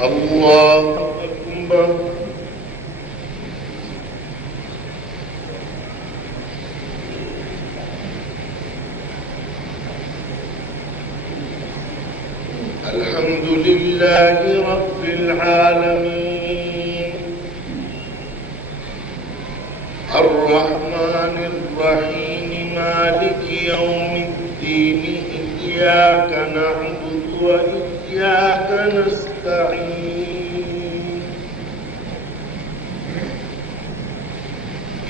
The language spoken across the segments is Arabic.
الله أكبر. الحمد لله رب العالمين الرحمن الرحيم مالك يوم الدين إياك نعبد وإياك نستعين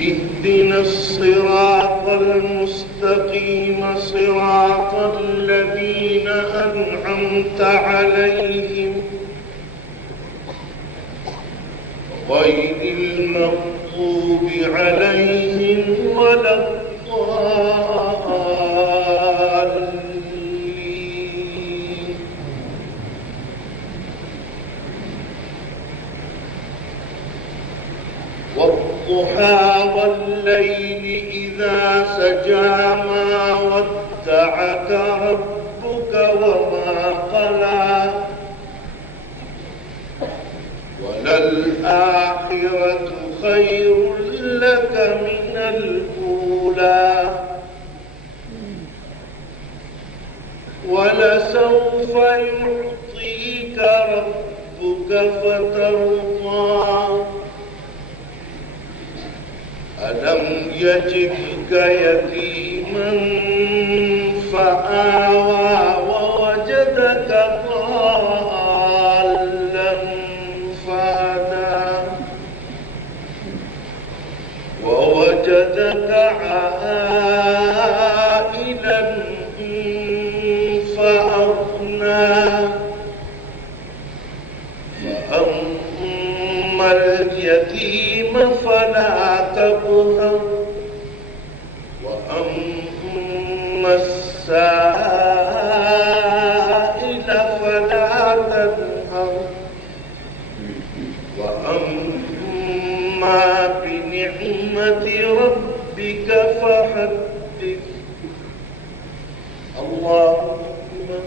اهدنا الصراط المستقيم صراط الذين أنعمت عليهم غير المغضوب عليهم ولا الضالين. والضحى والليل إذا سجى ما ودعك ربك وما قلى وللآخرة خير لك من الأولى ولسوف يعطيك ربك فترضى ألم يجدك يتيما فآوى ووجدك ضالا فهدى ووجدك عائلا فأغنى فأما اليتيم فلا تقهر وأما السائل فلا تنهر وأما بنعمة ربك فحدث. الله أكبر.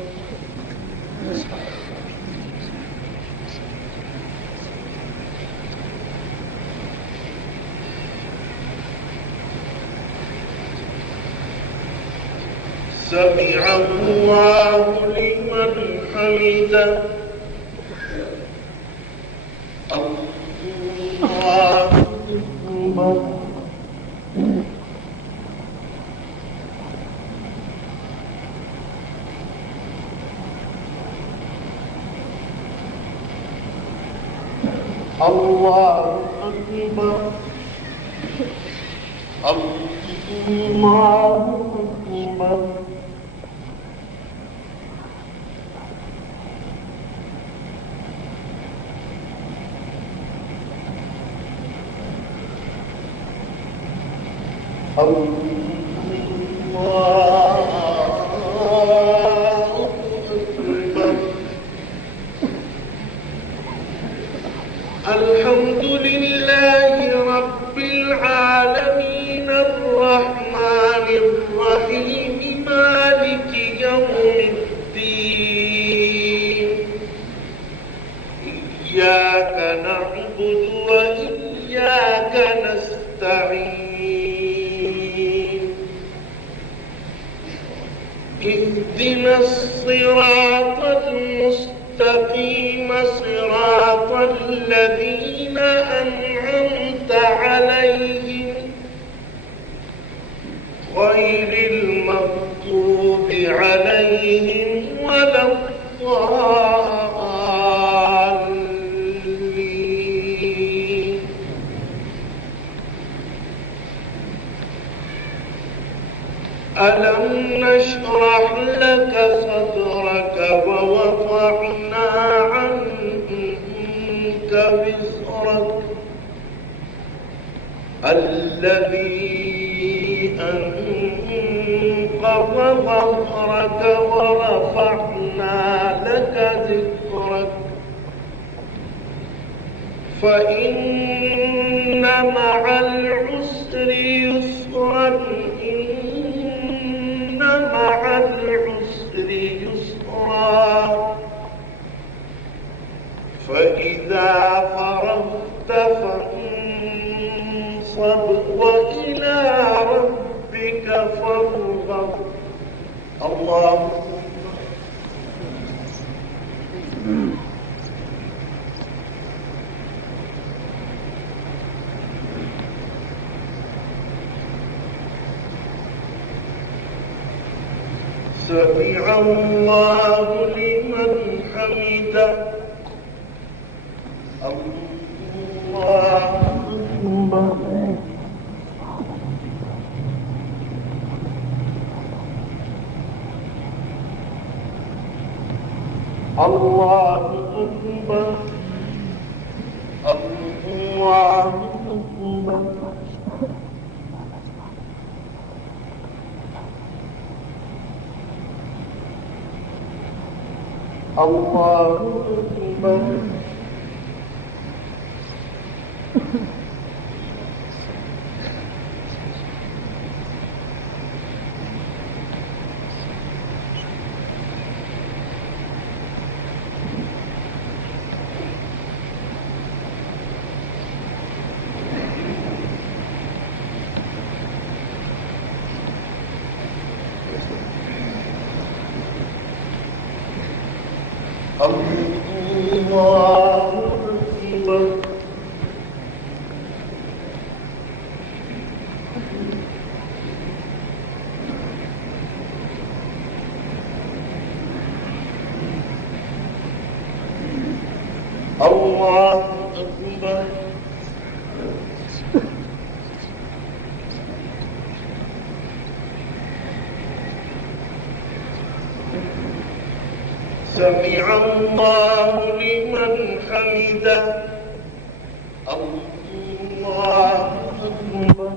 سمع الله لمن حمده. الله أكبر. الله أكبر. الله أكبر. الحمد لله رب العالمين الرحمن الرحيم مالك يوم الدين إياك نعبد وإياك نستعين اهدنا الصراط المستقيم صراط الذين أنعمت عليهم غير المغضوب عليهم ولا الضالين. ألم نشرح لك صدرك ووضعنا عنك وزرك الذي أنقض ظهرك ورفعنا لك ذكرك فإن مع العسر يسرا إن مع العسر يسرا فإذا فرغت فانصب وإلى ربك فارغب. الله سمع الله لمن حمده. الله أكبر. الله أكبر. الله أكبر. الله أكبر. الله أكبر. الله أكبر. سمع الله لمن حمده. الله أكبر.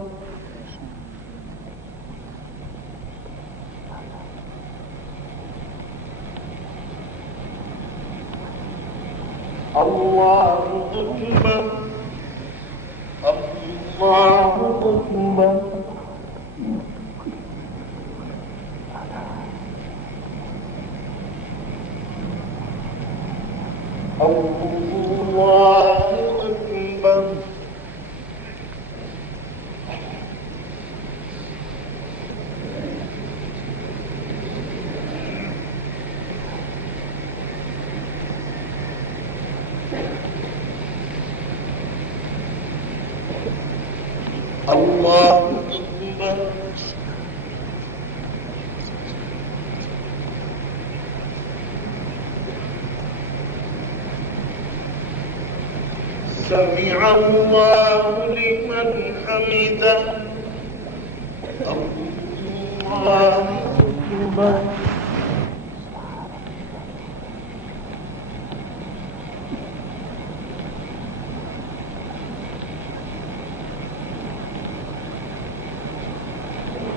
الله أكبر. الله أكبر. الله أكبر. الله أكبر. سمع الله لمن حمده. الله أكبر.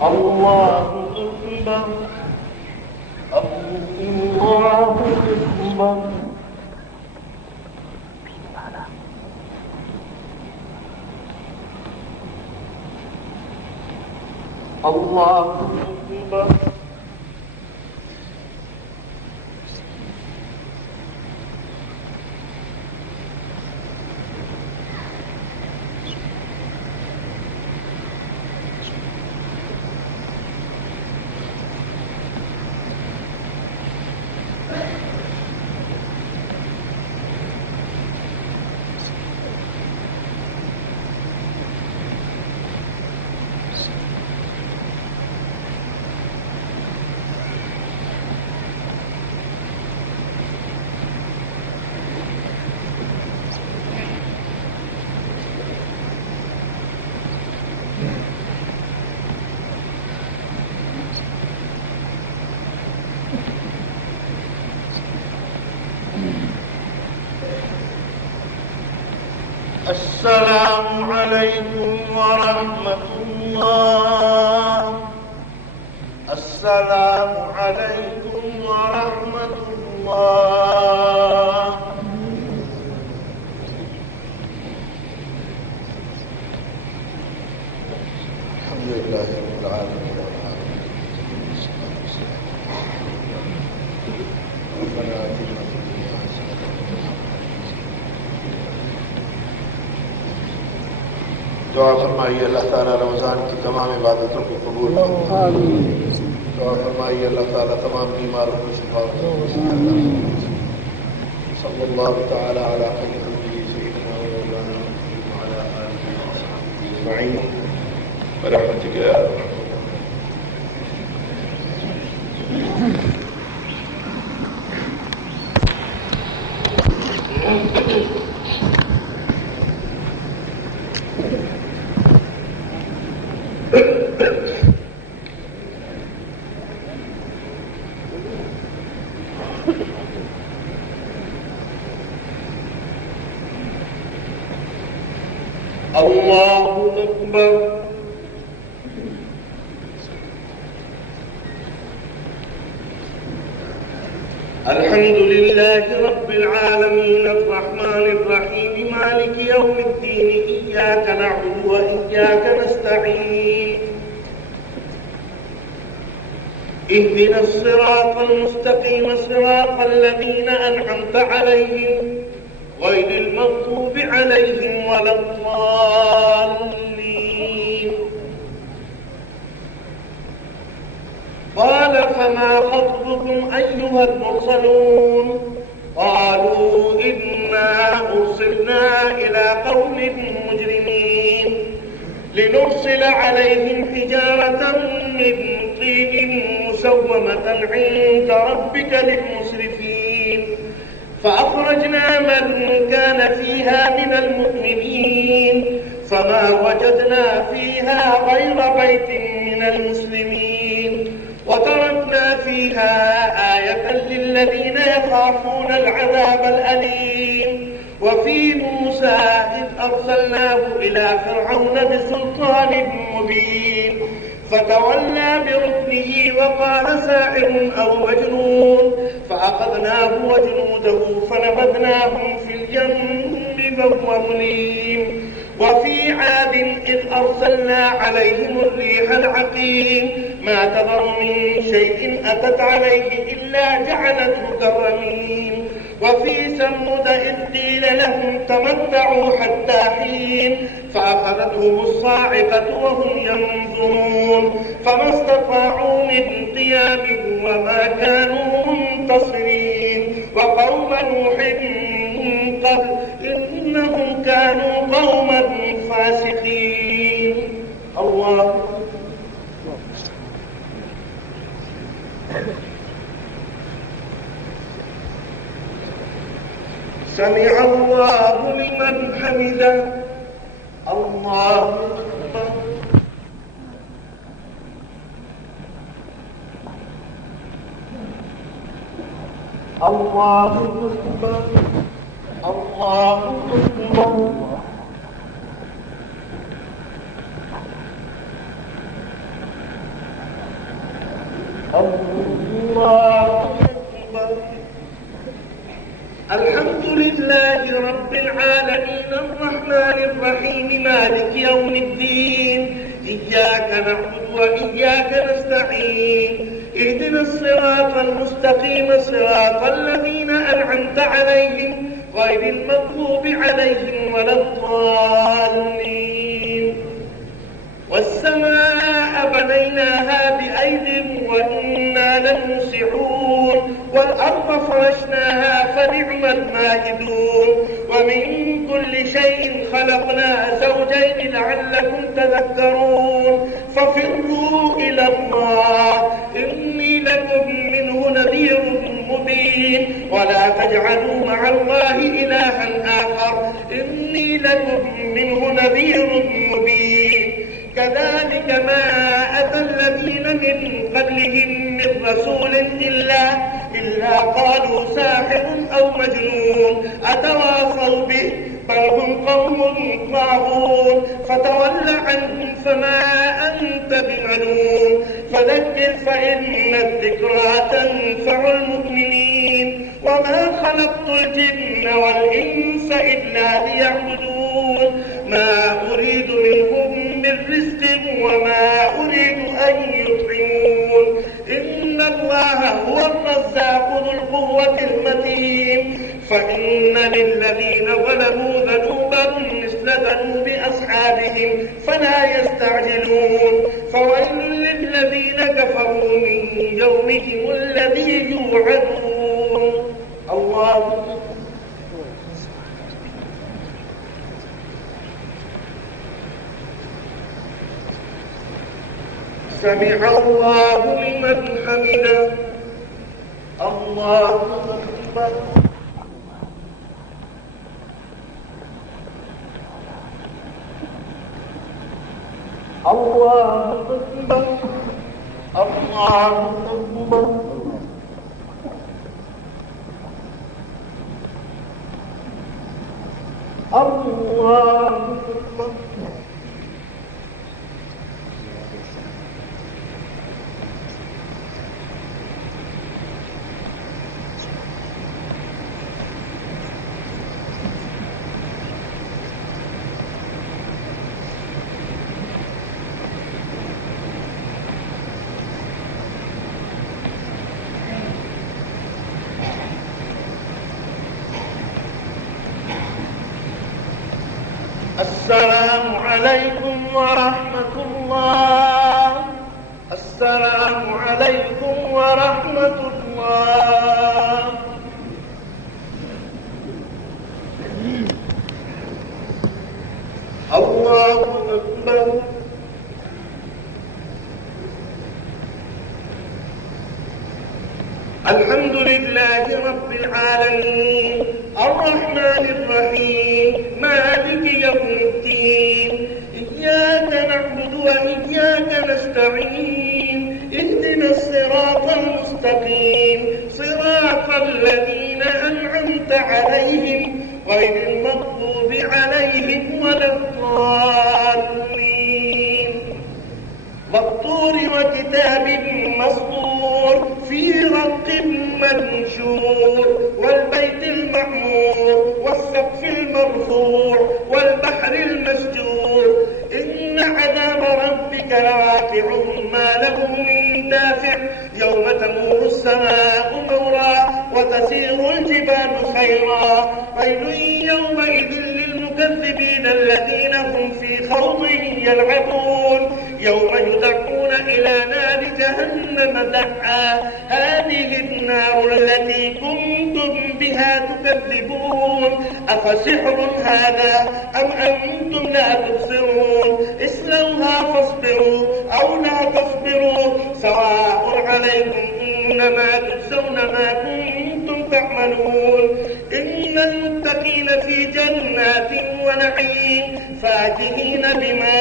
الله أكبر. الله أكبر. الله أكبر. السلام عليكم ورحمة الله. السلام عليكم ورحمة الله. الحمد لله رب العالمين. ربنا آتنا في الدنيا حسنة दुआ फरमाइए अल्लाह ताला रमज़ान की तमाम इबादतों को कबूल फरमाए। दुआ फरमाइए अल्लाह ताला तमाम बीमारों को शिफा सल्लल्लाहु तआला अला खैर खल्क़िही सय्यिदिना व मौलाना मुहम्मद व अला आलिहि व अस्हाबिही अजमईन बरहमतिक या अरहम। الله أكبر الحمد لله رب العالمين الرحمن الرحيم مالك يوم الدين إياك نعبد وإياك نستعين اهدنا الصراط المستقيم صراط الذين أنعمت عليهم غير المغضوب عليهم ولا الضالين. قال فما خطبكم أيها المرسلون؟ قالوا إنا أرسلنا إلى قوم مجرمين لنرسل عليهم حجارة من طين مسومة عند ربك للمسرفين فأخرجنا من كان فيها من المؤمنين فما وجدنا فيها غير بيت من المسلمين وتركنا فيها آية للذين يخافون العذاب الأليم. وفي موسى إذ أرسلناه إلى فرعون بسلطان مبين فتولى بركنه وقال ساحر أو مجنون فأخذناه وجنوده فنبذناهم في اليم فهو مليم. وفي عاد إذ أرسلنا عليهم الريح العقيم ما تذر من شيء أتت عليه إلا جعلته كالرميم. وفي ثمود إذ قيل لهم تمتعوا حتى حين فأخذتهم الصاعقة وهم ينظرون فما استطاعوا من قيام وما كانوا منتصرين. وقوم نوح من قبل إنهم كانوا قوما فاسقين. الله سمع الله لمن حمده. الله أكبر. الله أكبر. الله أكبر. الله أكبر. الحمد لله رب العالمين الرحمن الرحيم مالك يوم الدين إياك نعبد وإياك نستعين اهدنا الصراط المستقيم صراط الذين أنعمت عليهم غير المغضوب عليهم ولا الضالين. والسماء بنيناها بأيد وإنا لموسعون والأرض فرشناها فنعم الماهدون. ومن كل شيء خلقنا زوجين لعلكم تذكرون ففروا إلى الله إني لكم منه نذير مبين ولا تجعلوا مع الله إلها آخر إني لكم منه نذير مبين. كذلك ما أتى الذين من قبلهم من رسول إلا قالوا ساحر أو مجنون أتواصوا به بل هم قوم طاغون فتول عنهم فما أنت بملوم فذكر فإن الذكرى تنفع المؤمنين. وما خلقت الجن والإنس إلا ليعبدون ما أريد منهم من رزق وما أريد أن يطعمون إن الله هو الرزاق ذو القوة المتين. فإن للذين ظلموا ذنوبا مثل آمنوا بأصحابهم فلا يستعجلون فويل للذين كفروا من يومهم الذي يوعدون. الله سمع الله لمن حمده. الله أكبر. الله أكبر. الله أكبر. الله أكبر. السلام عليكم ورحمة الله. السلام عليكم ورحمة الله. الله أكبر. الحمد لله رب العالمين الرحمن الرحيم مالك يوم الدين إياك نعبد وإياك نستعين اهدنا الصراط المستقيم صراط الذين أنعمت عليهم غير المغضوب عليهم ولا الضالين. والطور وكتاب مسطور في رق منشور والبيت المعمور والسقف المرفوع والبحر المسجور إن عذاب ربك لواقع ما له من دافع يوم تمور السماء مورا وتسير الجبال خيرا ويل يومئذ للمكذبين الذين هم في خوض يلعبون يوم يدعون إلى نار جهنم دعا هذه النار التي كنتم بها تكذبون أفسحر هذا أم أنتم لا تبصرون اصلوها فاصبروا أو لا تصبروا سواء عليكم إنما تجزون ما كنتم تعملون. إن المتقين في جنات ونعيم فاكهين بما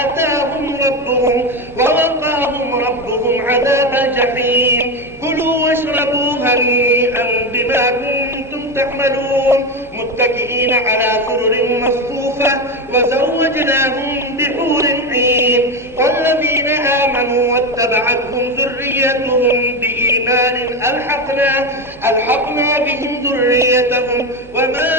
آتاهم ربهم ووقاهم ربهم عذاب الجحيم كلوا واشربوا هنيئا بما كنتم تعملون متكئين على سرر مصفوفة وزوجناهم بحور عين والذين آمنوا واتبعتهم ذريتهم بإيمان ألحقنا بهم ذريتهم وما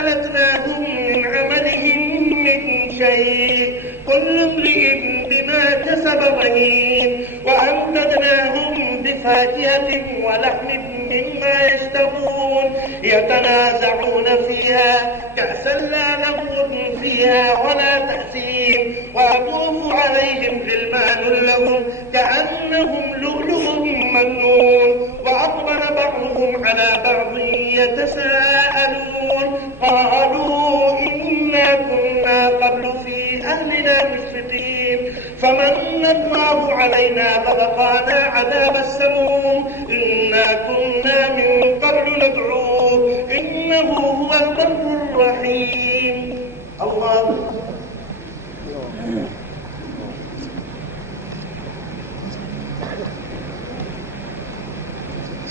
ألتناهم من عملهم من شيء كل امرئ بما كسب رهين وأمددناهم بفاكهة ولحم مما يشتهون يتنازعون فيها كأسا لا لغو فيها ولا تأثيم ويطوف عليهم غلمان لهم كأنهم لؤلؤ مكنون وأقبل بعضهم على بعض يتساءلون قالوا إنا كنا قبل في أهلنا مشفقين فمن الله علينا فوقانا عذاب السموم إنا كنا من قبل ندعوه إنه هو البر الرحيم. الله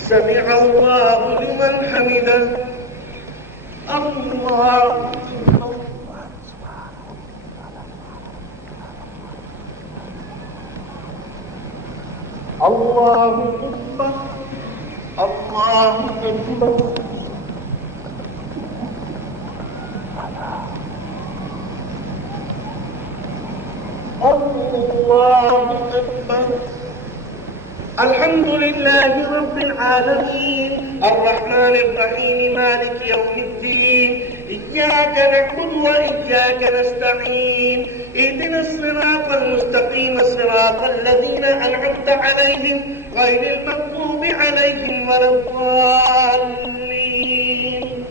سمع الله لمن حمده. الله الله أكبر. الله أكبر. الله أكبر. الحمد لله رب العالمين الرحمن الرحيم مالك يوم الدين إياك نعبد وإياك نستعين اهدنا الصراط المستقيم صراط الذين أنعمت عليهم غير المغضوب عليهم ولا الضالين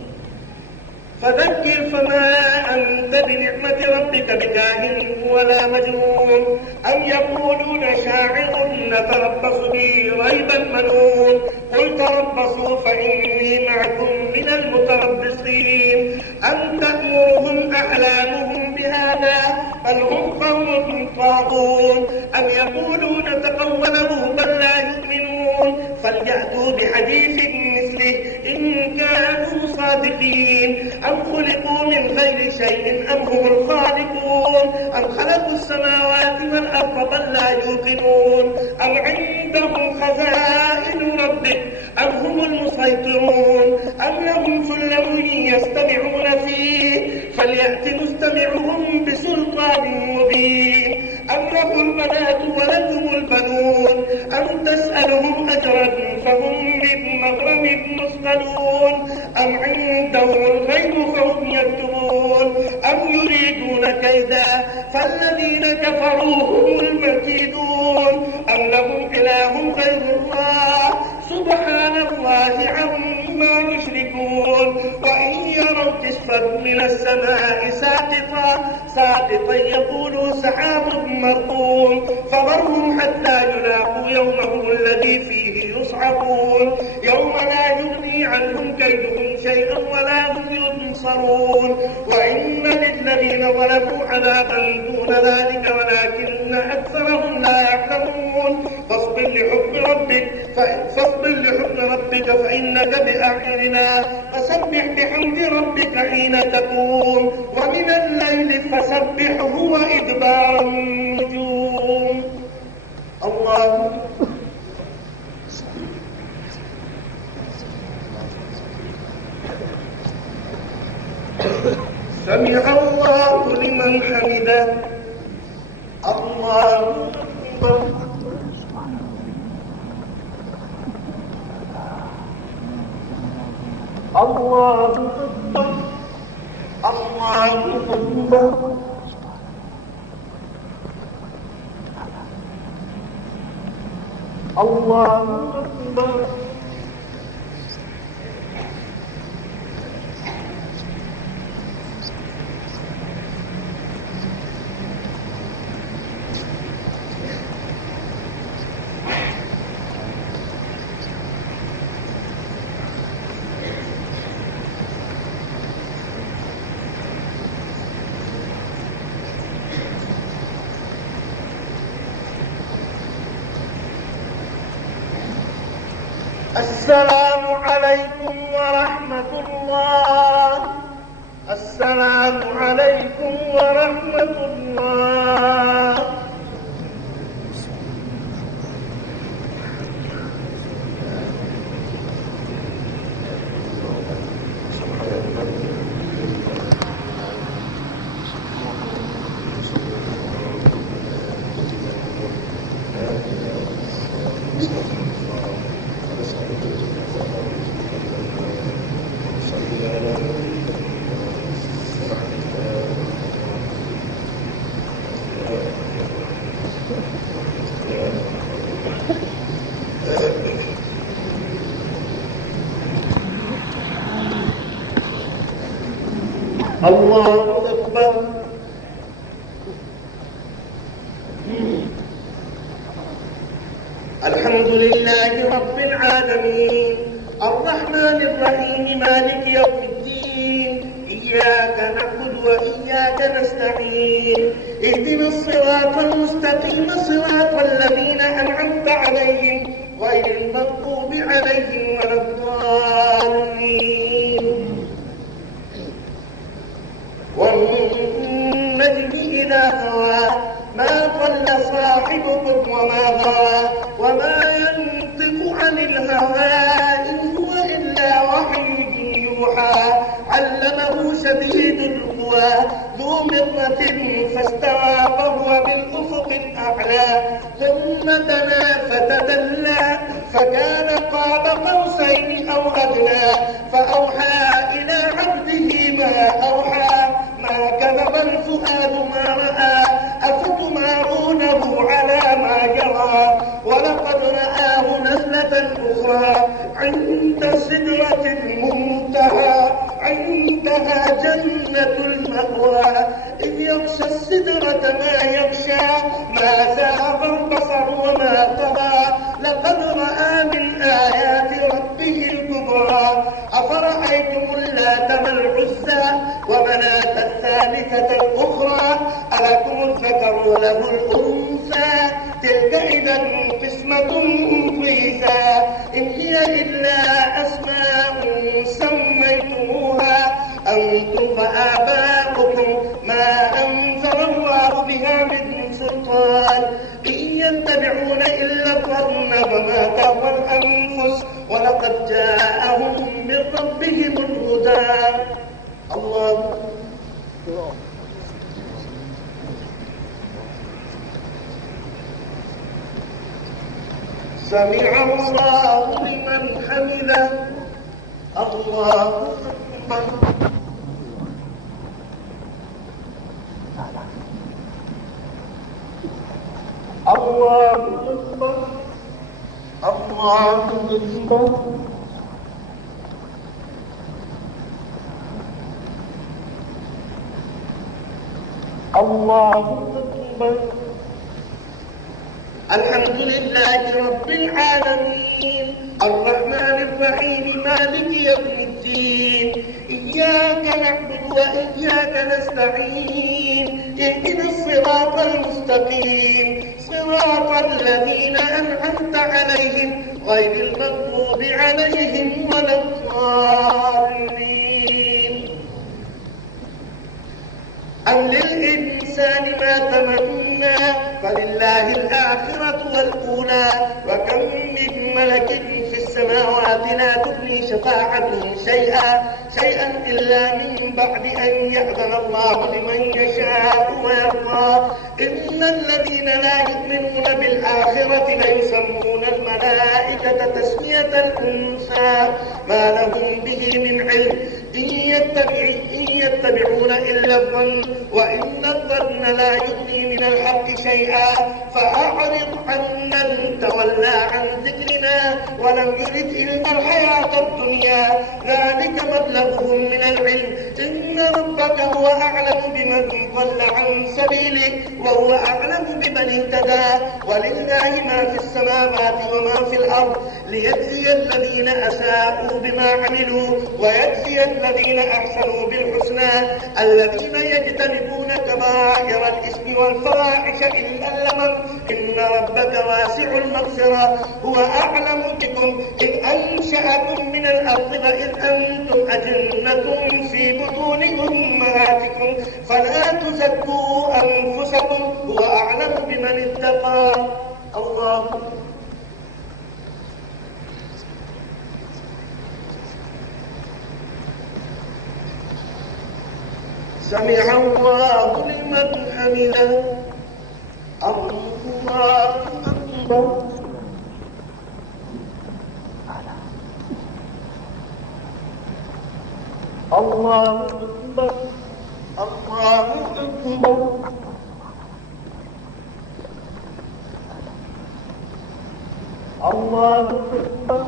فذكر فما أنت بنعمة ربك بكاهن ولا مجنون أم يقولون شاعر نتربص به ريب المنون قل تربصوا فإني معكم من المتربصين أم تأمرهم أحلامهم بهذا بل هم قوم طاغون أم يقولون تقوله بل لا يؤمنون فليأتوا بحديث مثله إن كانوا صادقين أم خلقوا من غير شيء أم هم الخالقون أم خلقوا السماوات والأرض بل لا يوقنون أم عندهم خزائن ربك أم هم المسيطرون أم لهم سلم يستمعون فيه فليأت مستمعهم بسلطان مبين أم لهم البنات ولكم البنون أم تسألهم أجرا فهم من مغرم مثقلون أم عندهم الغيب فهم يكتبون أم يريدون كيدا فالذين كفروا هم المكيدون أم لهم إله غير الله سبحان الله عما يشركون وإن يروا كسفا من السماء ساقطا يقولوا سحاب مرقوم فذرهم حتى يلاقوا يومهم الذي فيه يصعقون يوم لا يغني عنهم كيدهم شيئا ولا هم ينصرون وإن للذين ظلموا عذابا دون ذلك ولكن أكثرهم لا يعلمون فاصبر لحكم ربك فإنك بأعيننا فسبح بحمد ربك حين تقوم ومن الليل فسبحه وإدبار النجوم الله سمع الله لمن حمده الله أكبر الله أكبر الله أكبر الله أكبر السلام عليكم ورحمة الله السلام عليكم ورحمة الله الله أكبر الحمد لله رب العالمين الرحمن الرحيم مالك يوم الدين إياك نعبد وإياك نستعين اهدنا الصراط المستقيم صراط الذين أنعمت عليهم غير المغضوب عليهم ولا الضالين والنجم إذا هوى ما ضل صاحبكم وما غوى وما ينطق عن الهوى إن هو إلا وحي يوحى علمه شديد القوى ذو مرة فاستوى وهو بالأفق الأعلى ثم دنا فتدلى فكان قاب قوسين أو أدنى فأوحى إلى عبده ما الأخرى عند سدرة المنتهى عندها جنة المأوى إذ يغشى السدرة ما يغشى ما زاغ البصر وما طغى لقد رأى من آيات ربه الكبرى أفرأيتم اللات والعزى ومناة الثالثة الأخرى ألكم الذكر وله الأنثى تلك إذا قسمة ضيزى إن هي إلا أسماء سميتموها أنتم وآباؤكم ما أنزل الله بها من سلطان إن يتبعون إلا الظن وما تهوى الأنفس ولقد جاءهم من ربهم الهدى. الله سمع الله لمن حمده. الله أكبر. الله أكبر. الله أكبر. الله أكبر. الحمد لله رب العالمين الرحمن الرحيم مالك يوم الدين إياك نعبد وإياك نستعين اهدنا الصراط المستقيم صراط الذين أنعمت عليهم غير المغضوب عليهم ولا الضالين. أم للإنسان ما تمنى فلله الآخرة والأولى وكم من ملك في السماوات لا تغني شفاعتهم شيئا إلا من بعد أن يأذن الله لمن يشاء ويرضى. إن الذين لا يؤمنون بالآخرة ليسمون الملائكة تسمية الأنثى ما لهم به من علم إن يتبعون إلا الظن وإن الظن لا يغني من الحق شيئا فأعرض عن من تولى عن ذكرنا ولم يرد إلا الحياة الدنيا ذلك مبلغهم من العلم إن ربك هو أعلم بمن ضل عن سبيله وهو أعلم بمن اهتدى ولله ما في السماوات وما في الأرض ليجزي الذين أساءوا بما عملوا ويجزي الذين أحسنوا بالحسنى الذين يجتنبون كبائر الإثم والفواحش إلا اللمم إن ربك واسع المغفرة هو أعلم بكم إذ أنشأكم من الأرض وإذ أنتم أجنة في بطون أمهاتكم فلا تزكوا أنفسكم هو أعلم بمن اتقى. الله سمع الله لمن حمده. الله أكبر. الله أكبر. الله أكبر. الله أكبر.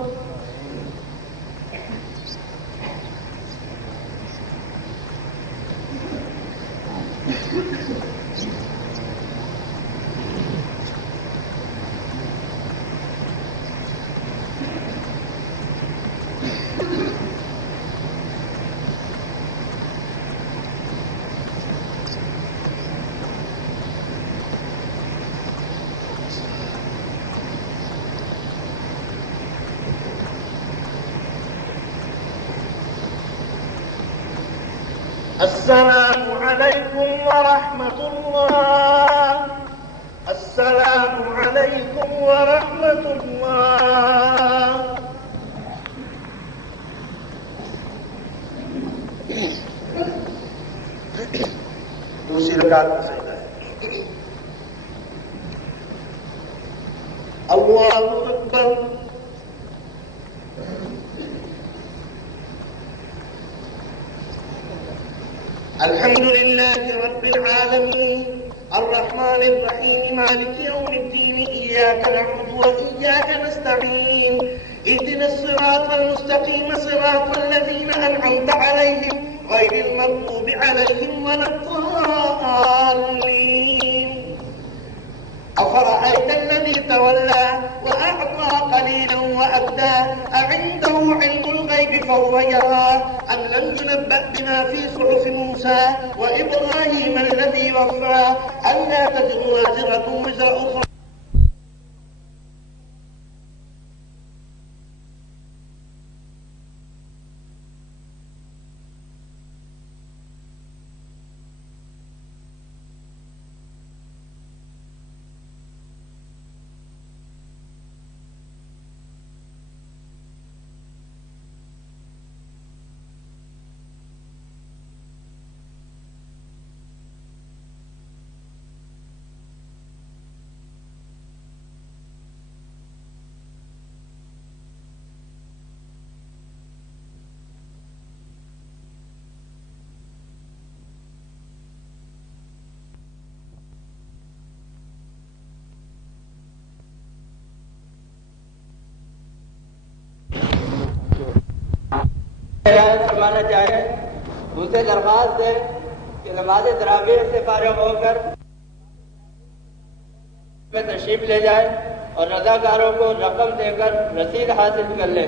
السلام عليكم ورحمة الله. السلام عليكم ورحمة الله. दूसरी रकात में सजदा है. अल्लाहु अकबर. الحمد لله رب العالمين الرحمن الرحيم مالك يوم الدين إياك نعبد وإياك نستعين اهدنا الصراط المستقيم صراط الذين أنعمت عليهم غير المغضوب عليهم ولا الضالين. أفرأيت الذي تولى وأعطى قليلا وأكدى أعنده علم الغيب فهو يرى أم لم ينبأ بما في صحف موسى وإبراهيم الذي وفى ألا تزر وازرة وزر أخرى. फरमाना चाहे उनसे दरख्वास्त है कि नमाज तरावीह से फारिग होकर में तशरीफ ले जाए और रज़ाकारों को रकम देकर रसीद हासिल कर ले।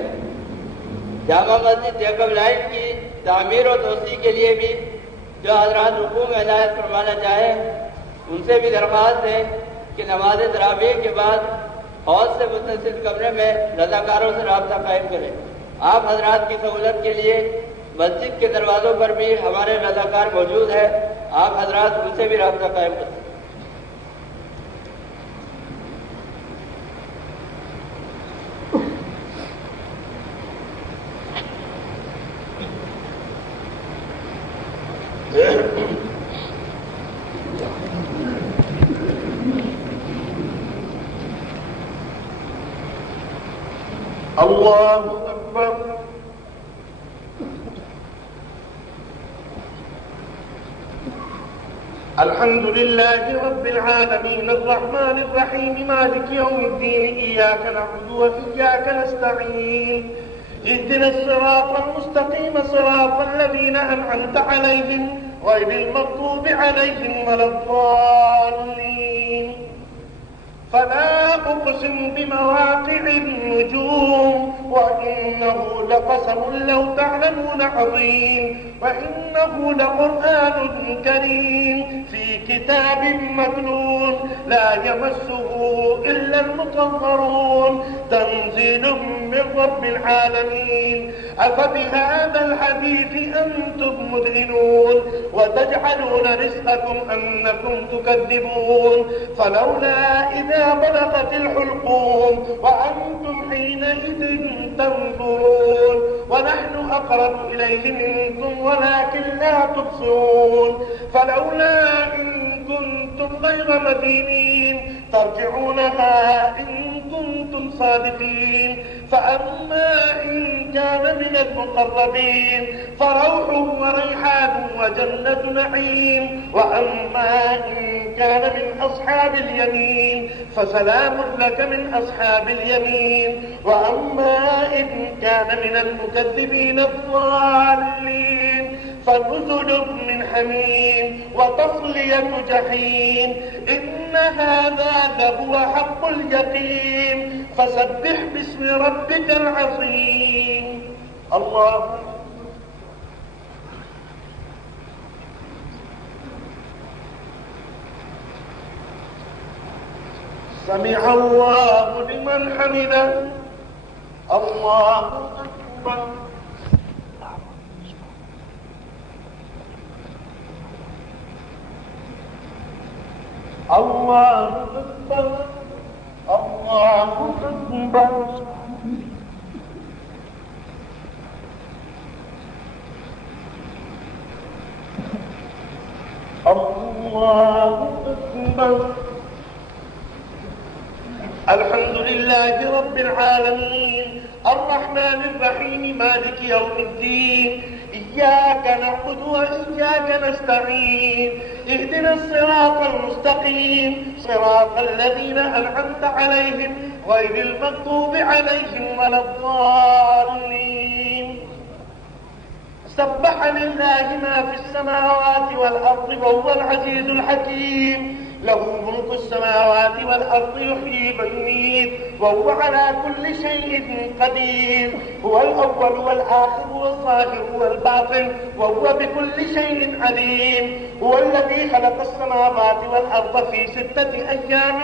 जामा मस्जिद जैकब लाइन की तामीर और तोसी के लिए भी जो हज़रात रुकू में हिदायत फरमाना चाहे उनसे भी दरख्वास्त है कि नमाज तरावीह के बाद हौज से मुतसिल कमरे में रज़ाकारों से रब्ता कायम करें। आप हजरात की सहूलत के लिए मस्जिद के दरवाज़ों पर भी हमारे रज़ाकार मौजूद है, आप हजरात उनसे भी रब्ता कायम करें। الله أكبر. الحمد لله رب العالمين الرحمن الرحيم مالك يوم الدين إياك نعبد وإياك نستعين اهدنا الصراط المستقيم صراط الذين أنعمت عليهم غير المغضوب عليهم ولا الضالين. فلا أقسم بمواقع النجوم وإنه لقسم لو تعلمون عظيم وإنه لقرآن كريم في كتاب مكنون لا يمسه إلا المطهرون تنزيل من رب العالمين. أفبهذا الحديث أنتم مدهنون وتجعلون رزقكم أنكم تكذبون فلولا إذا بلغت الحلقوم وأنتم حينئذ تنظرون ونحن أقرب إليه منكم ولكن لا تبصرون فلولا إن كنتم غير مدينين ترجعونها إن كنتم صادقين. فأما إن كان من المقربين فروح وريحان وجنة نعيم وأما إن كان من أصحاب اليمين فسلام لك من أصحاب اليمين وأما إن كان من المكذبين الضالين فنزل من حميم وتصلية جحيم إن هذا لهو حق اليقين فسبح باسم ربك العظيم. الله سمع الله لمن حمده. الله أكبر. الله أكبر. الله أكبر. الله أكبر. الحمد لله رب العالمين الرحمن الرحيم مالك يوم الدين إياك نعبد وإياك نستعين اهدنا الصراط المستقيم صراط الذين أنعمت عليهم غير المغضوب عليهم ولا الضالين. سبح لله ما في السماوات والأرض وهو العزيز الحكيم. له ملك السماوات والأرض يحيي ويميت وهو على كل شيء قدير. هو الأول والآخر والظاهر والباطن وهو بكل شيء عليم. هو الذي خلق السماوات والأرض في 6 أيام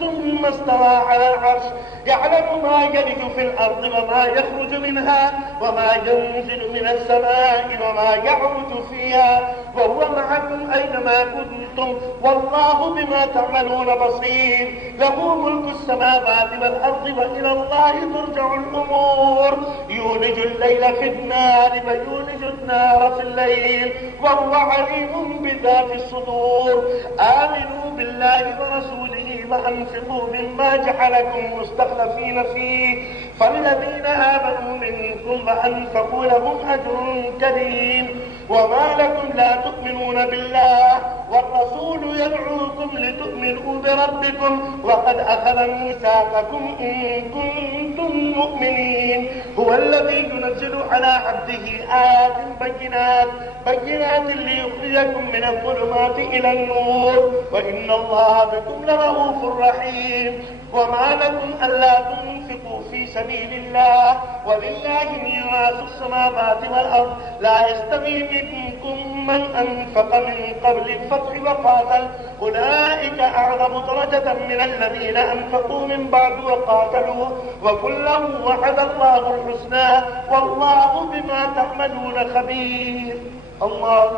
ثم استوى على العرش يعلم ما يلج في الأرض وما يخرج منها وما ينزل من السماء وما يعرج فيها وهو معكم أينما كنتم والله بما تعملون بصير. له ملك السماوات والأرض وإلى الله ترجع الأمور. يولج الليل في النار ويولج النار في الليل وهو عليم بذات الصدور. آمنوا بالله ورسوله وأنفقوا مما جعلكم مستخلفين فيه فالذين آمنوا منكم وأنفقوا لهم أجر كريم. وما لكم لا تؤمنون بالله والرسول يدعوكم لتؤمنوا بربكم وقد أخذ ميثاقكم إن كنتم مؤمنين. هو الذي ينزل على عبده آيات بينات ليخرجكم من الظلمات إلى النور وإن الله بكم لرؤوف رحيم. وما لكم ألا تنفقوا في سبيل الله ولله ميراث السماوات والأرض لا يستوي منكم من أنفق من قبل الفتح وقاتل أولئك أعظم درجة من الذين أنفقوا من بعد وقاتلوا وكلا وعد الله الحسنى والله بما تعملون خبير. الله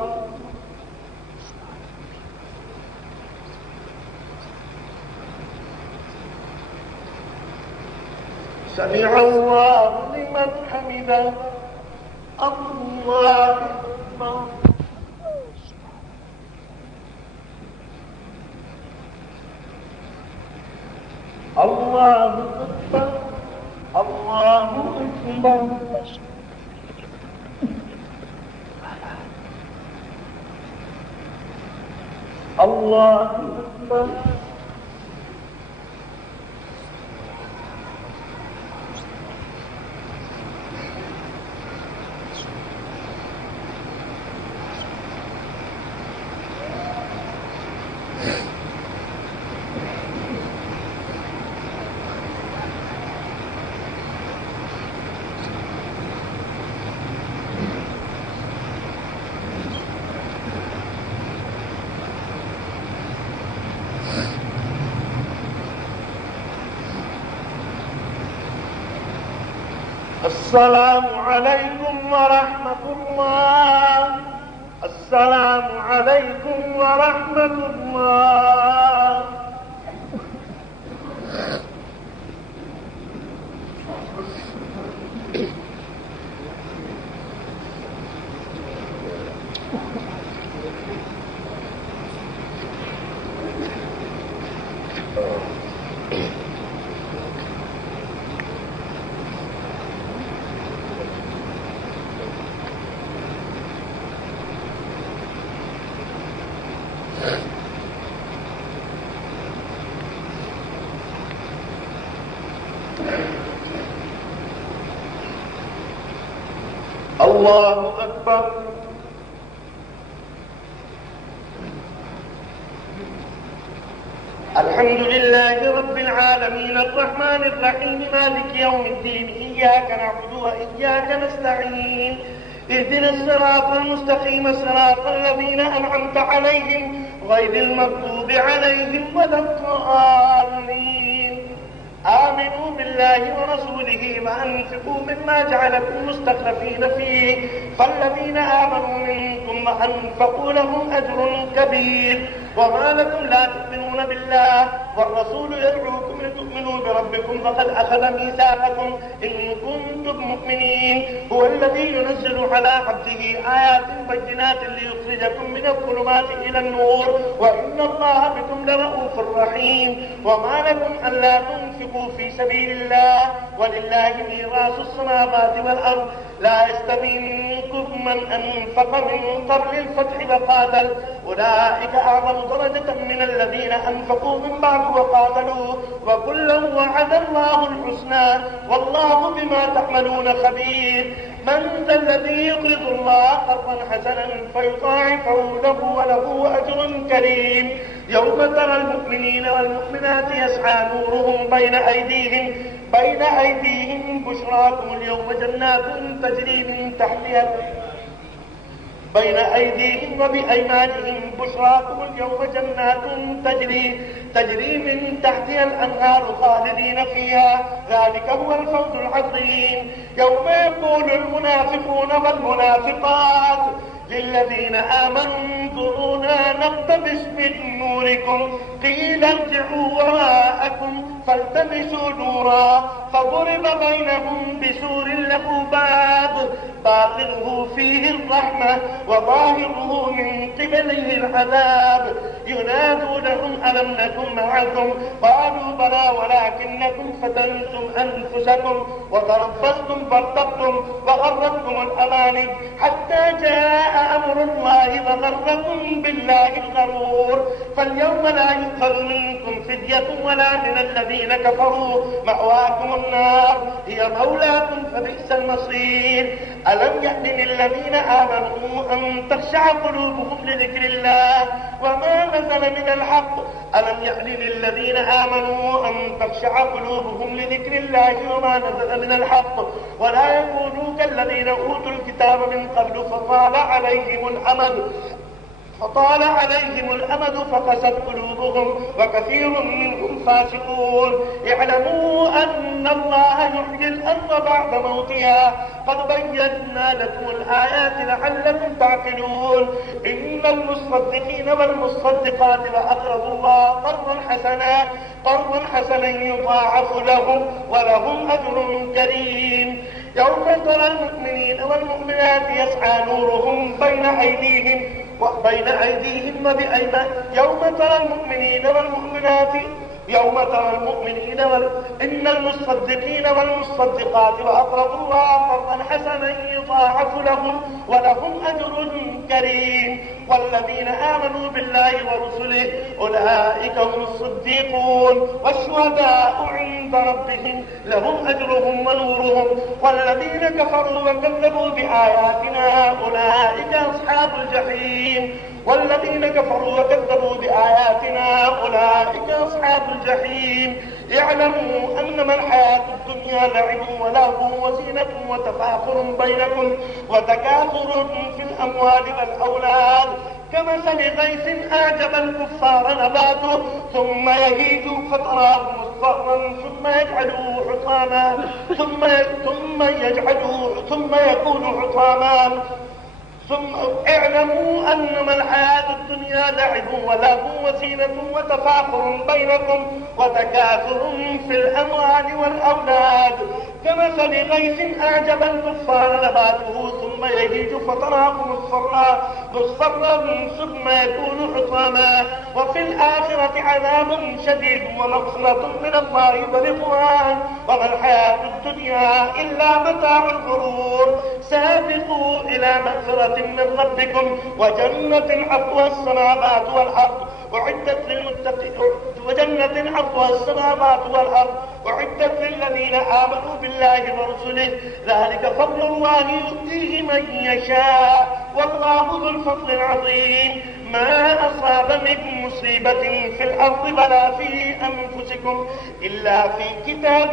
سمع الله لمن حمده. الله أكبر. الله أكبر. الله أكبر. الله أكبر. السلام عليكم ورحمة الله. السلام عليكم ورحمة الله. الله أكبر. الحمد لله رب العالمين الرحمن الرحيم مالك يوم الدين إياك نعبد وإياك نستعين اهدنا الصراط المستقيم صراط الذين أنعمت عليهم غير المغضوب عليهم ولا الضالين. آمنوا بالله ورسوله وأنفقوا مما جعلكم مستخلفين فيه فالذين آمنوا منكم وأنفقوا لهم أجر كبير. وما لكم لا تؤمنون بالله والرسول يدعوكم لتؤمنوا بربكم فقد أخذ ميثاقكم إن كنتم مؤمنين. هو الذي ينزل على عبده آيات بينات ليخرجكم من الظلمات إلى النور وإن الله بكم لرؤوف رحيم. وما لكم ألا تنفقوا في سبيل الله ولله ميراث السماوات والأرض لا يستوي منكم من أنفق من قبل الفتح وقاتل أولئك أعظم درجة من الذين أنفقوا من بعد وقاتلوا وكلا وعد الله الحسنى والله بما تعملون خبير. من ذا الذي يقرض الله قرضا حسنا فيضاعفه له وله أجر كريم. يوم ترى المؤمنين والمؤمنات يسعى نورهم بين أيديهم بشراكم اليوم جنات تجري من تحتها بين أيديهم وبأيمانهم بشراكم اليوم جنات تجري من تحتها الأنهار خالدين فيها ذلك هو الفوز العظيم. يوم يقول المنافقون والمنافقات للذين آمنوا انظرونا نقتبس من نوركم قيل ارجعوا وراءكم فالتمسوا نورا فضرب بينهم بسور له باب باطنه فيه الرحمة وظاهره من قبله العذاب ينادونهم ألم نكن معكم قالوا بلى ولكنكم فتنتم أنفسكم وتربصتم فارتبتم وغرتكم الأماني حتى جاء أمر الله وغركم بالله الغرور. فاليوم لا يؤخذ منكم فدية ولا من الذين كفروا مأواكم النار هي مولاكم فبئس المصير. ألم يأن للذين آمنوا أن تخشع قلوبهم لذكر الله وما نزل من الحق ألم يأن للذين آمنوا أن تخشع قلوبهم لذكر الله وما نزل من الحق ولا يكونوا كالذين أوتوا الكتاب من قبل فطال عليهم الأمد فقست قلوبهم وكثير منهم فاسقون. اعلموا أن الله يحيي الأرض بعد موتها قد بينا لكم الآيات لعلكم تعقلون. إن المصدقين والمصدقات وأقرضوا الله قرضا حسنا يضاعف لهم ولهم أجر كريم. يوم ترى المؤمنين والمؤمنات يسعى نورهم بين أيديهم وبأيمانهم إن المصدقين والمصدقات وأقرضوا الله قرضا حسنا يضاعف لهم ولهم أجر كريم. والذين آمنوا بالله ورسله أولئك هم الصديقون والشهداء عند ربهم لهم أجرهم ونورهم. والذين كفروا وكذبوا بآياتنا أولئك أصحاب الجحيم. اعلموا أنما الحياة الدنيا لعب ولهو وزينة وتفاخر بينكم وتكاثر في الأموال والأولاد كمثل غيث أعجب الكفار نباته ثم يهيج فتراه مصفرا ثم يكون حطاما. اعلموا أنما الحياة الدنيا لعب ولهو وزينة وتفاخر بينكم وتكاثر في الأموال والأولاد كمثل غيث أعجب الكفار نباته ثم يهيج فتراه مصفرا ثم يكون حطاما. وفي الآخرة عذاب شديد ومغفرة من الله ورضوان وما الحياة الدنيا إلا متاع الغرور. سابقوا إلى مغفرة من ربكم وجنة عرضها السماوات والأرض أعدت للذين آمنوا بالله ورسله ذلك فضل الله يؤتيه من يشاء والله ذو الفضل العظيم. ما أصاب من مصيبة في الأرض ولا في أنفسكم إلا في كتاب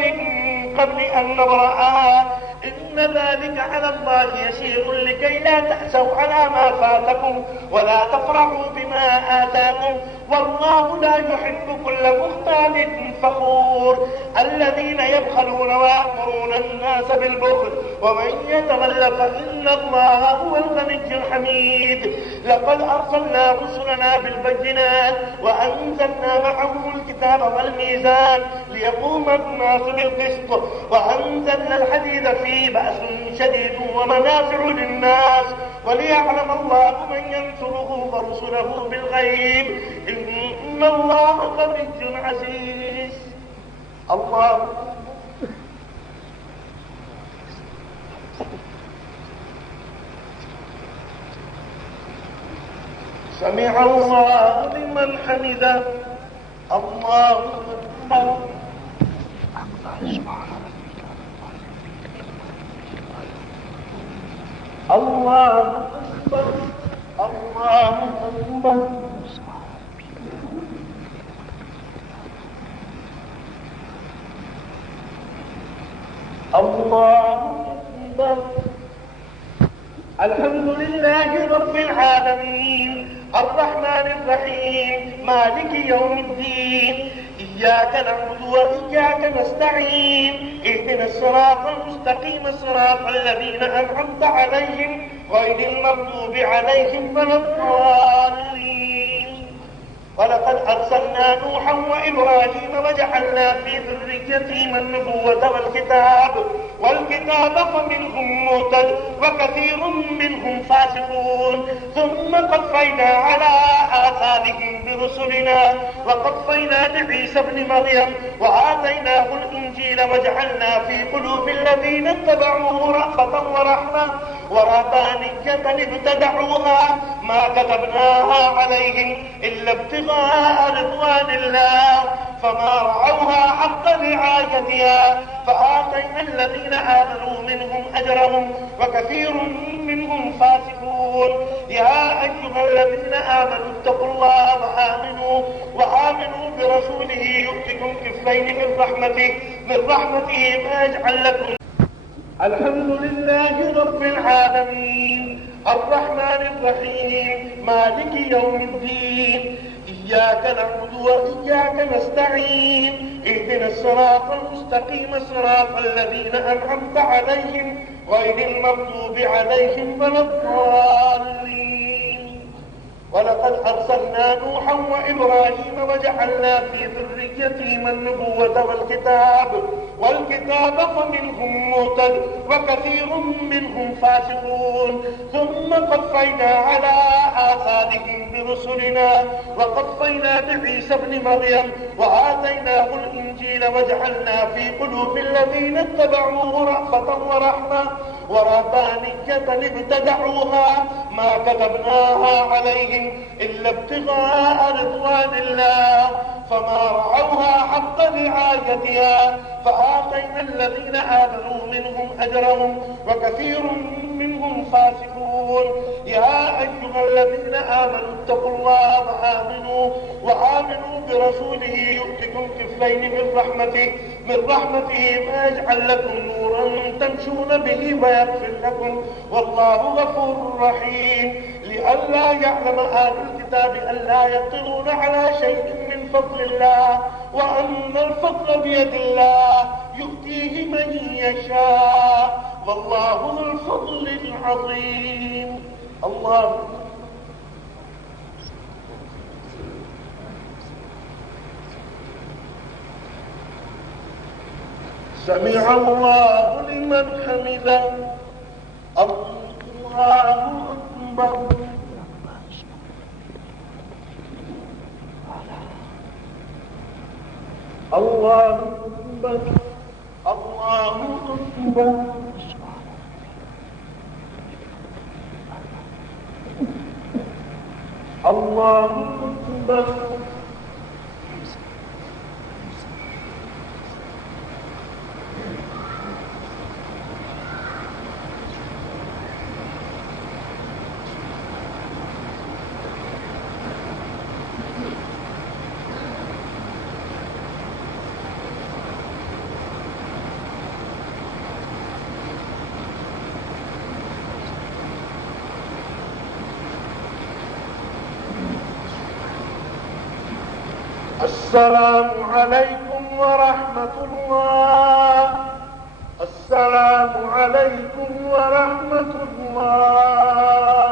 قبل أن نبرأها إن ذلك على الله يسير لكي لا تأسوا على ما فاتكم ولا تفرحوا بما آتاكم والله لا يحب كل مختال فخور. الذين يبخلون ويأمرون الناس بالبخل ومن يتول فإن الله هو الغني الحميد. لقد أرسلنا رسلنا بالبينات وأنزلنا معهم الكتاب والميزان ليقوم الناس بالقسط وأنزلنا الحديد فيه بأس شديد ومنافع للناس وليعلم الله من ينصره ورسله بالغيب إن الله قوي عزيز. الله سمع الله لمن حمده. الله أكبر. الله أكبر الله أكبر الله أكبر. الحمد لله رب العالمين الرحمن الرحيم مالك يوم الدين إياك نعبد وإياك نستعين اهدنا الصراط المستقيم صراط الذين أنعمت عليهم غير المغضوب عليهم ولا الضالين. ولقد أرسلنا نوحا وإبراهيم وجعلنا في ذريتهما النبوة والكتاب فمنهم مهتد وكثير منهم فاسقون. ثم قفينا على آثارهم برسلنا وقفينا بعيسى ابن مريم وآتيناه الإنجيل وجعلنا في قلوب الذين اتبعوه رأفة ورحمة ورهبانية ابتدعوها ما كتبناها عليهم إلا ابتغاء رضوان الله فما رعوها حق رعايتها فآتينا الذين آمنوا منهم أجرهم وكثير منهم فاسقون. يا أيها الذين آمنوا اتقوا الله وآمنوا برسوله يؤتكم كفين من رحمته ما يجعل لكم. الحمد لله رب العالمين الرحمن الرحيم مالك يوم الدين إياك نعبد وإياك نستعين اهدنا الصراط المستقيم صراط الذين أنعمت عليهم غير المغضوب عليهم ولا الضالين. ولقد أرسلنا نوحا وإبراهيم وجعلنا في ذريتهما النبوة والكتاب فمنهم مهتد وكثير منهم فاسقون. ثم قفينا على آثارهم برسلنا وقفينا بعيسى ابن مريم وآتيناه الإنجيل وجعلنا في قلوب الذين اتبعوه رأفة ورحمة ورهبانية ابتدعوها ما كتبناها عليهم إلا ابتغاء رضوان الله فما رعوها حق رعايتها فآتينا الذين آمنوا منهم أجرهم وكثير منهم فاسقون. يا أيها الذين آمنوا اتقوا الله وآمنوا برسوله يؤتكم كفين من رحمته ما يجعل لكم نورا تمشون به ويغفر لكم والله غفور رحيم. لئلا يعلم أهل الكتاب ألا يطلعون على شيء من فضل الله وأن الفضل بيد الله يؤتيه من يشاء والله ذو الفضل العظيم. الله سمع الله لمن حمده الله أكبر. الله أكبر الله أكبر. الله أكبر. السلام عليكم ورحمة الله. السلام عليكم ورحمة الله.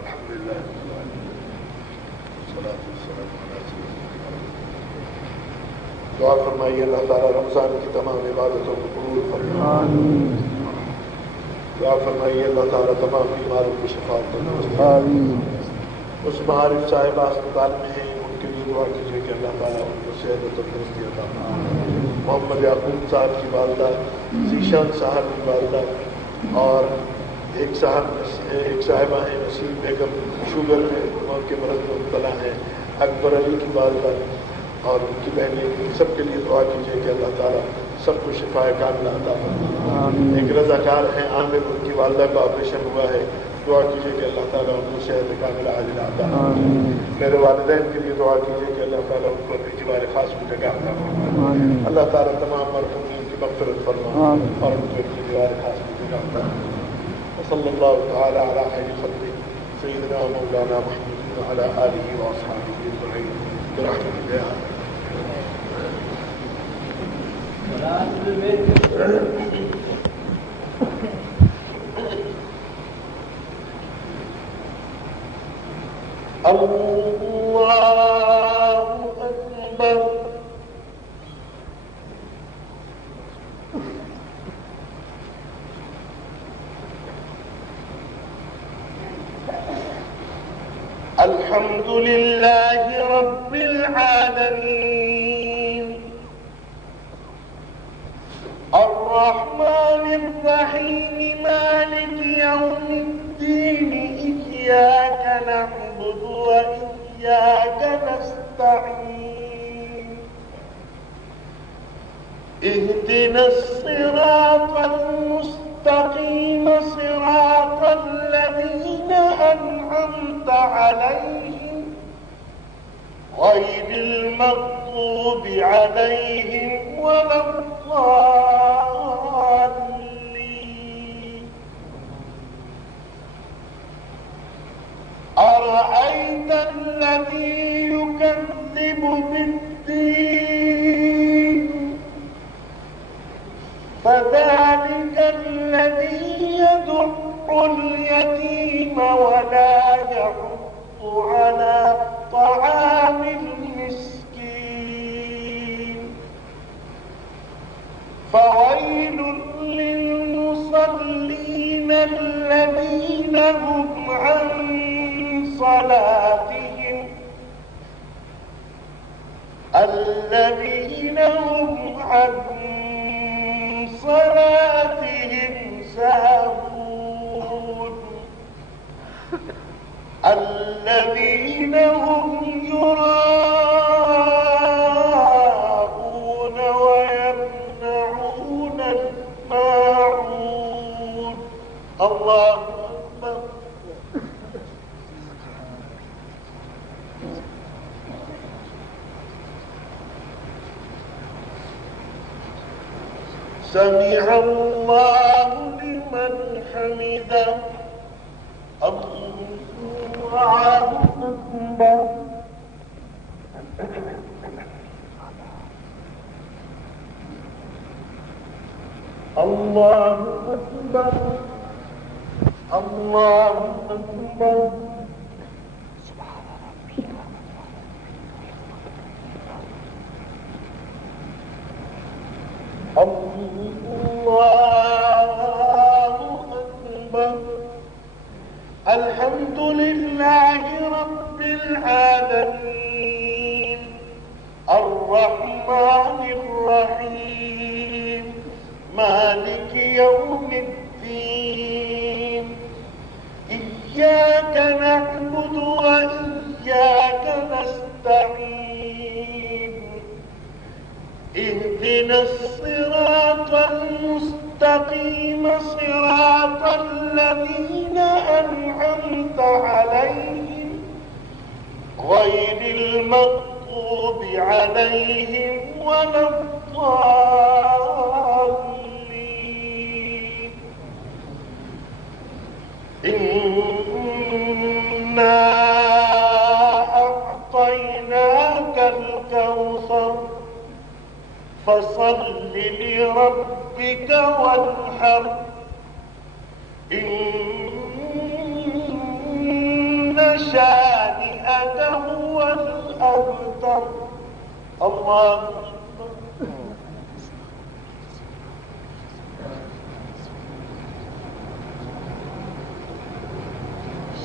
الحمد لله والصلاة والسلام على سيدنا دعا فرمائیے اللہ تعالیٰ رمضان کی تمام عبادتوں کو قبول فرمائے. دعا فرمائیے اللہ تعالیٰ تمام بیماروں کو شفا فرمائے. اس معارف صاحبہ اسپتال میں ہیں ان کے لیے دعا کیجیے کہ اللہ تعالیٰ ان کو صحت و تندرستی عطا فرمائے. محمد یعقوب صاحب کی والدہ، ذیشان صاحب کی والدہ اور एक साहिबा हैं नसीम बेगम, शुगर है, मौत के मरज में मुब्तला हैं, अकबर अली की वालदा और उनकी बहनें, सबके लिए दुआ कीजिए कि अल्लाह ताला सबको शिफाए कामिला अता फरमाए। एक रज़ाकार हैं आमिर, उनकी वालदा का ऑपरेशन हुआ है, दुआ कीजिए कि अल्लाह ताला उनको सेहत कामिला आजिला अता फरमाए। मेरे वालिदैन के लिए दुआ कीजिए कि अल्लाह ताला उनको अपनी जिवार खास में जगह अता फरमाए। अल्लाह ताला तमाम मरहूमीन की मग़फ़िरत फरमाए और उनको अपनी जिवार खास में जगह अता फरमाए। सल्लल्लाहु तआला अला खैरि ख़ल्क़िही सय्यिदना मौलाना मुहम्मद व अला आलिहि व अस्हाबिहि अजमईन बिरहमतिका या अल्लाहु अकबर। अल्हम्दुलिल्लाहि रब्बिल आलमीन अर्रहमानिर रहीम मालिकि यौमिद्दीन इय्याक नअबुदु व इय्याक नस्तईन इहदिनस सिरातल मुस्तकीम सिरातल लज़ीना أنعمت عليهم غير المغضوب عليهم ولا الضالين. أرأيت الذي يكذب بالدين فذلك الذي يدع اليتيم ولا يحض على طعام المسكين فويل للمصلين الذين هم عن صلاتهم ساهون الذين هم يراءون ويمنعون الماعون. الله أكبر. سمع الله لمن حمده. الله أكبر. الله أكبر. الله أكبر. الله أكبر. الحمد لله رب العالمين الرحمن الرحيم مالك يوم الدين إياك نعبد وإياك نستعين اهدنا الصراط المستقيم صراط الذين أنعمت عليهم غير المغضوب عليهم ولا الضالين. إنا أعطيناك الكوثر فصل لربك وانحر إن شانئك هو الأبتر. الله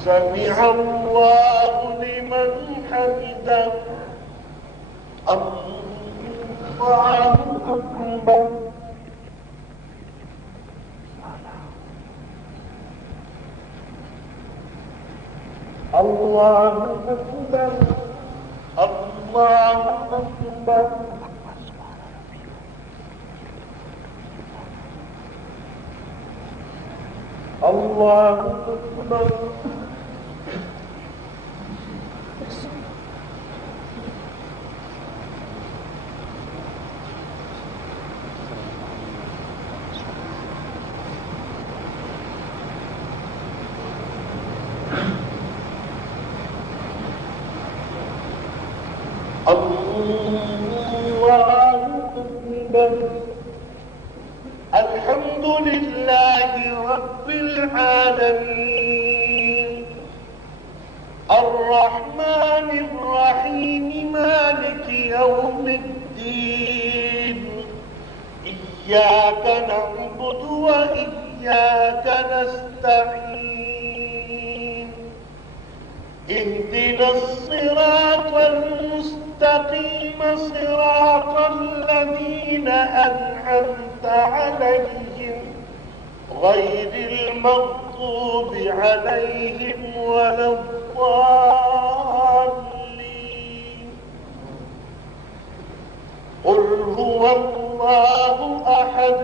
سمع الله لمن حمده. الله أكبر. الله أكبر الله أكبر الله أكبر الله أكبر الحمد لله رب العالمين الرحمن الرحيم مالك يوم الدين إياك نعبد وإياك نستعين اهدنا الصراط المستقيم صراط الذين أنعمت عليهم غير المغضوب عليهم ولا الضالين قل هو الله أحد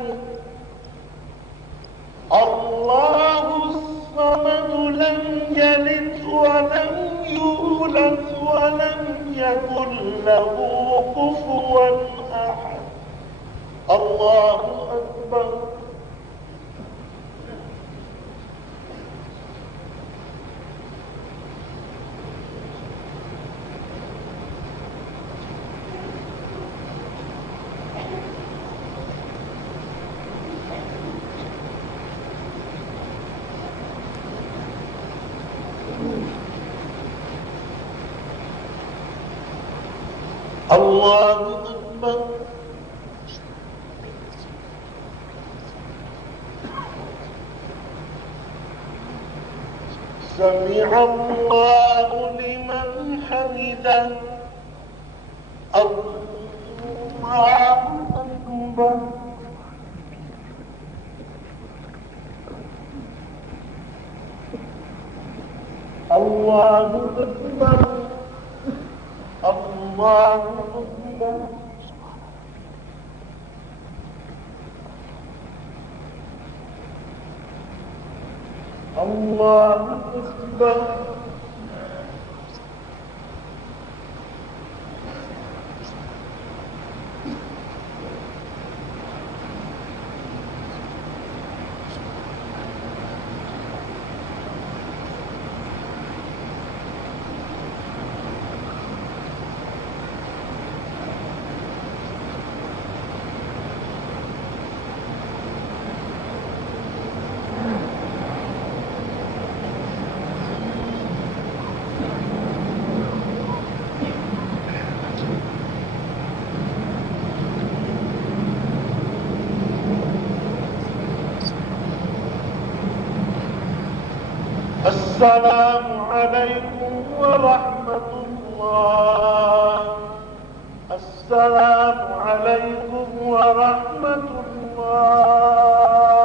الله الصمد لم يلد ولم يولد ولم يكن له كفوا أحد الله أكبر الله أكبر سمع الله لمن حمده الله أكبر الله أكبر الله أكبر الله أكبر السلام عليكم ورحمة الله السلام عليكم ورحمة الله